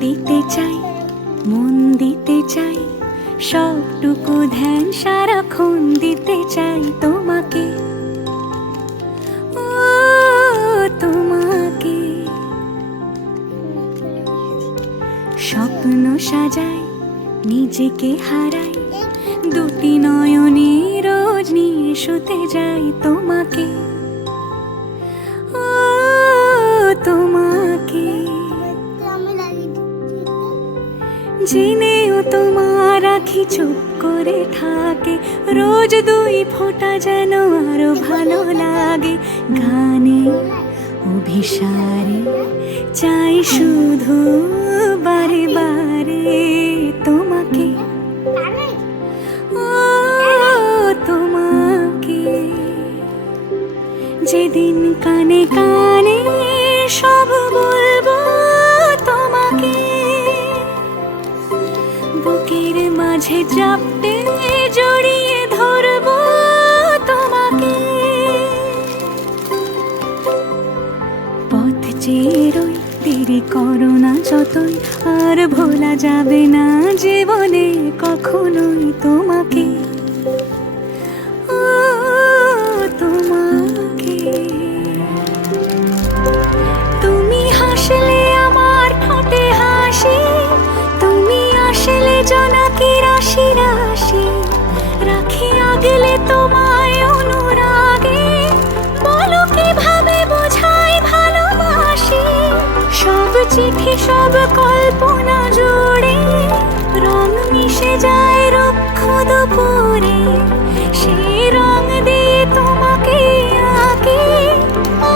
দিতে চাই, মন দিতে চাই, সবটুকু ধ্যান সারাক্ষণ দিতে চাই তোমাকে, ও তোমাকে। স্বপ্ন সাজাই, নিজেকে হারাই, দুটি নয়নে রোজ নিয়ে শুতে যাই তোমাকে, ও তোমাকে। জেনেও তোমার আখি চুপ করে থাকে, রোজ দুই ফোঁটা যেন আরো ভালো লাগে। গানে অভিসারে চাই শুধু বারে বারে তোমাকে, ও তোমাকে। যেদিন কানে কানে সব বলবো তোমাকে, বুকের মাঝে চাপতে জড়িয়ে ধরবো তোমাকে। পথ চেয়ে রই, দেরি করো না যতই, আর ভোলা যাবে না জীবনে কখনোই তোমাকে, ও তোমাকে। তুমি হাসলে আমার ঠোঁটে হাসি, তুমি আসলে জোনাকি রাশি রাশি, রাখি আগলে তোমায় অনুরাগে, বলো কিভাবে বোঝাই ভালোবাসি। সব চিঠি সব কল্পনা জুড়ে রং মিশে যায় রুক্ষ দুপুরে, সেই রং দিয়ে তোমাকে আঁকি,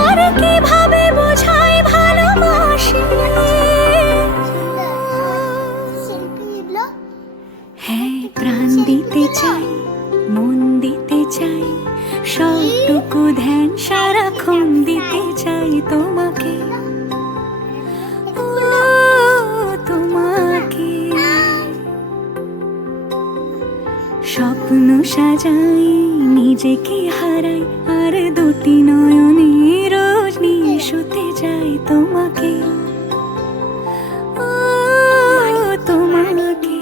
আর কিভাবে বোঝাই ভালোবাসি। হ্যাঁ, প্রাণ দিতে চাই, মন দিতে চাই, সবটুকু ধ্যান সারাক্ষণ দিতে চাই তোমাকে, ও তোমাকে। স্বপ্ন সাজাই, নিজেকে হারাই, আর দুটি নয়নে রোজ নিয়ে শুতে যাই তোমাকে, ও তোমাকে।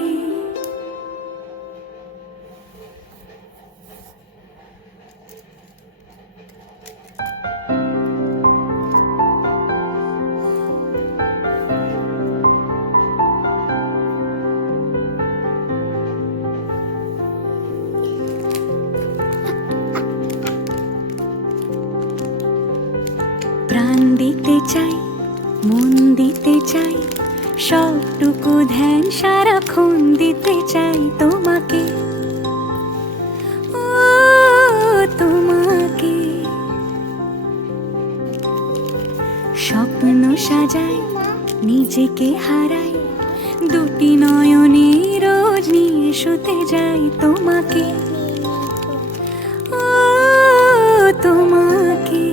প্রাণ দিতে চাই, মন দিতে চাই, সবটুকু ধ্যান সারাক্ষণ দিতে চাই তোমাকে, ও তোমাকে। স্বপ্ন সাজাই, নিজেকে হারাই, দুটি নয়নে রোজ নিয়ে শুতে যাই তোমাকে, ও তোমাকে।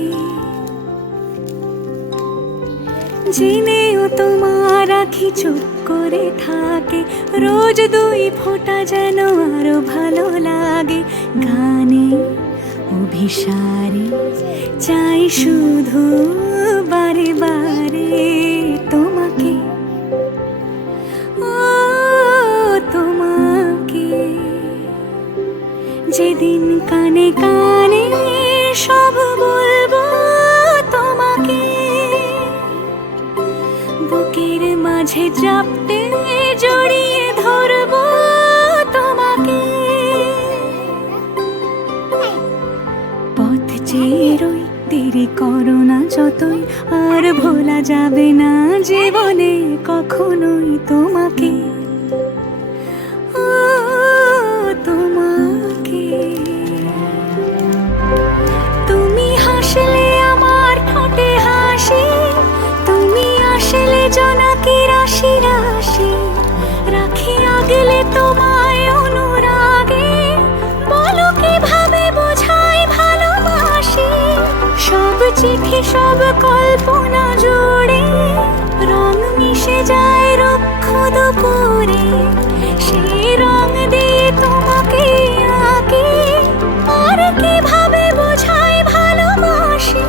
জেনেও তোমার আখি চুপ করে থাকে, রোজ দুই ফোঁটা যেন আরো ভালো লাগে। গানে অভিসারে চাই শুধু বারে বারে তোমাকে, ও তোমাকে। যেদিন কানে কানে সব বলবো তোমাকে, বুকের মাঝে চাপতে জড়িয়ে ধরবো তোমাকে। পথ চেয়ে রই, দেরি করো না যতই, আর ভোলা যাবে না জীবনে কখনোই তোমাকে, ও তোমাকে। তুমি হাসলে আমার ঠোঁটে হাসি, তুমি আসলে জোনাকি রাশি রাশি, রাখি আগলে তোমায় অনুরাগে, বলো কিভাবে বোঝাই ভালোবাসি। সব চিঠি সব কল্পনা জুড়ে রং মিশে যায় রুক্ষ দুপুরে, সেই রং দিয়ে তোমাকে আঁকি, আর কিভাবে বোঝাই ভালোবাসি।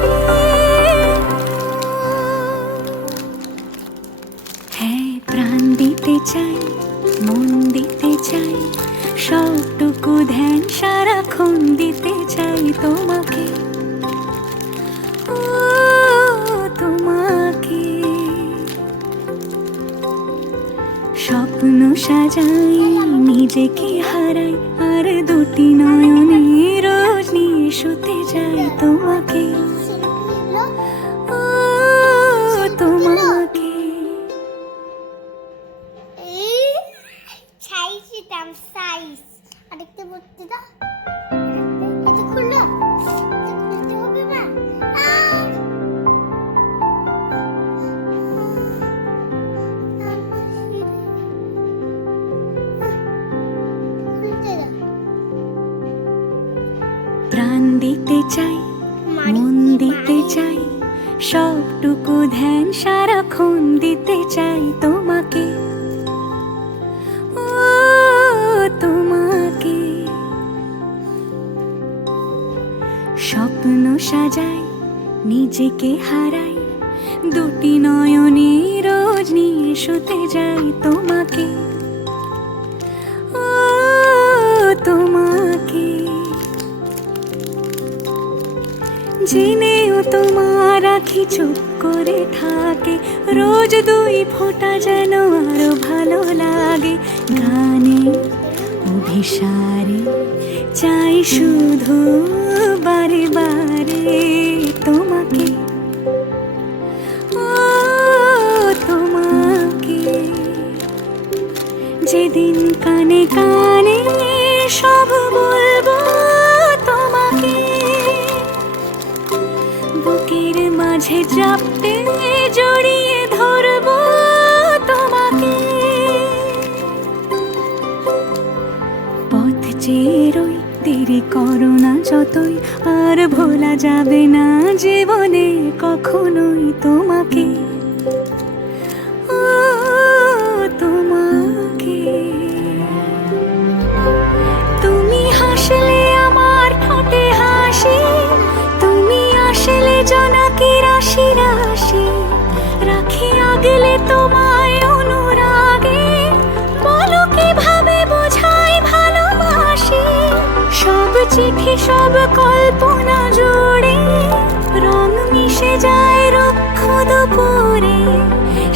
হ্যাঁ, প্রাণ সাজাই নিজেকে হারাই আর দুটি নয়নে রোজ নিয়ে শুতে যাই তোমাকে ও তোমাকে আরেকটা বলতে দাও এটা খুললো খুলতে হবে না খুলতে দাও প্রাণ দিতে চাই মন দিতে চাই সবটুকু ধ্যান সারাক্ষণ দিতে চাই তোমাকে ও তোমাকে স্বপ্ন সাজাই নিজেকে হারাই দুটি নয়নে রোজ নিয়ে শুতে যাই তোমাকে ও তোমাকে জেনেও তোমার আখি চুপ করে থাকে রোজ দুই ফোঁটা যেন আরো ভালো লাগে গানে অভিসারে চাই শুধু বারে বারে তোমাকে ও তোমাকে যেদিন কানে কানে সব বলবো তোমাকে বুকের মাঝে চাপতে জড়িয়ে ধরবো তোমাকে পথ চেয়ে রই দেরি করো না যতই আর ভোলা যাবে না জীবনে কখনোই তোমাকে ও তোমাকে তুমি হাসলে আমার ঠোঁটে হাসি তুমি আসলে জোনাকি রাশি রাশি রাখি আগলে তোমায় অনুরাগে বলো কিভাবে বোঝাই ভালোবাসি সব চিঠি সব কল্পনা জুড়ে রং মিশে যায় রুক্ষ দুপুরে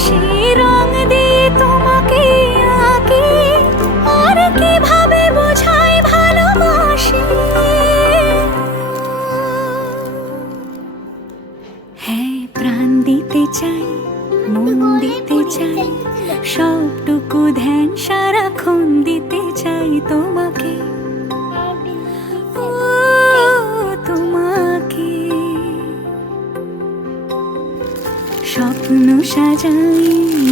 সেই রং দিয়ে তোমাকে আঁকি আর কিভাবে বোঝাই ভালোবাসি হ্যাঁ প্রাণ দিতে চাই মন দিতে চাই সবটুকু ধ্যান সারাক্ষণ দিতে চাই তোমাকে ও তোমাকে স্বপ্ন সাজাই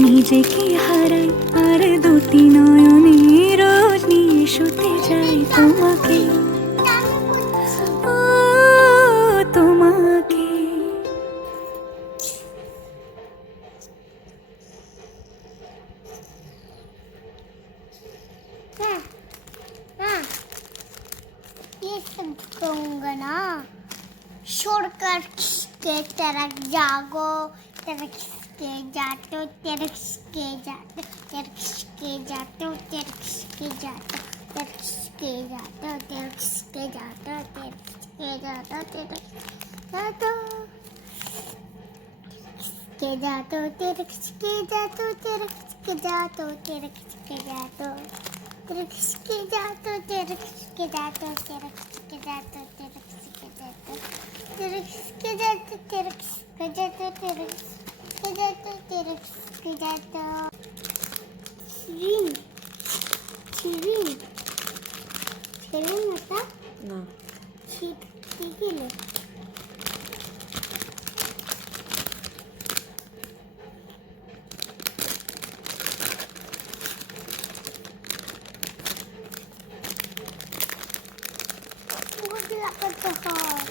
নিজেকে হারাই আর দুটি নয়নে রোজ নিয়ে শুতে যাই তোমাকে ও তোমাকে ये सब कहूँगा ना छोड़कर के तरक जागो तरक के जातो तरक के जातो तरक के जातो तरक के जातो तरक के जातो तरक के जातो तरक के जातो तरक जातो के जातो तरक के जातो तरक के जातो तरक के जातो तरक के जातो तरक के जातो तरक के जातो तरक के जातो तरक के जातो तरक के जातो तरक के जातो तरक के जातो शिरीन शिरीन शिरीन होता না ठीक ठीक ही ले मुझे लगता है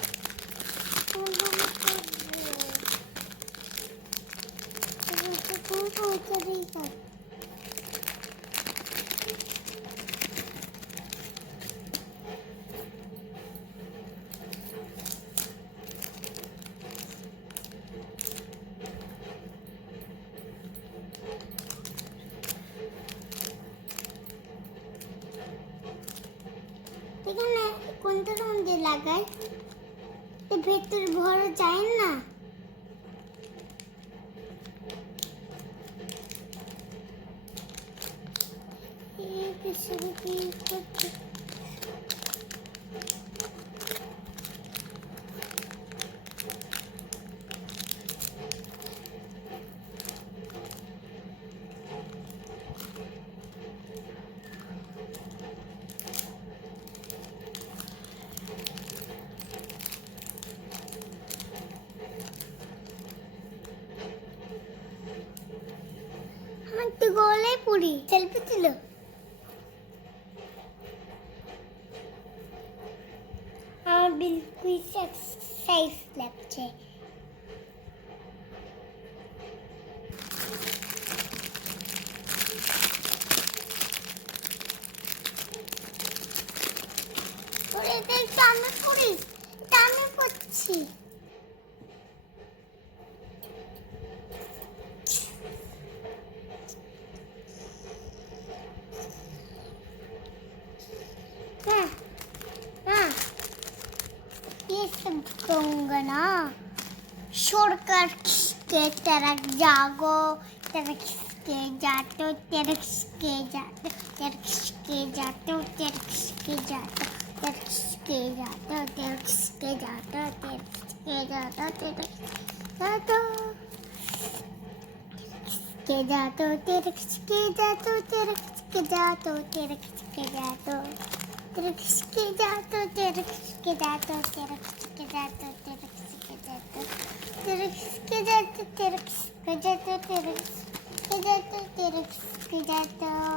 এখানে কোনটা রং দিয়ে লাগাই এর ভেতরে ভরা যায় না আমার তো গলে পুরি সেলফি ছিল আমার বিলকুল সেক্সাইজ লাগছে ওরে এটা আমি পড়িস এটা আমি পড়ছি हाँ हाँ ये सब कहूँगा ना छोड़कर किसके तरफ जागो तेरे किसके जातो तेरे किसके जातो तेरे किसके जातो तेरे किसके जातो तेरे किसके जातो तेरे किसके जातो तेरे किसके जातो तेरे जातो के जातो तेरे किसके जातो तेरे किसके जातो तेरे किसके जातो तेरे किसके जातो तेरे किसके जातो तेरे किसके जातो तेरे किसके जातो तेरे किसके जातो तेरे किसके जातो तेरे किसके जातो तेरे किसके जातो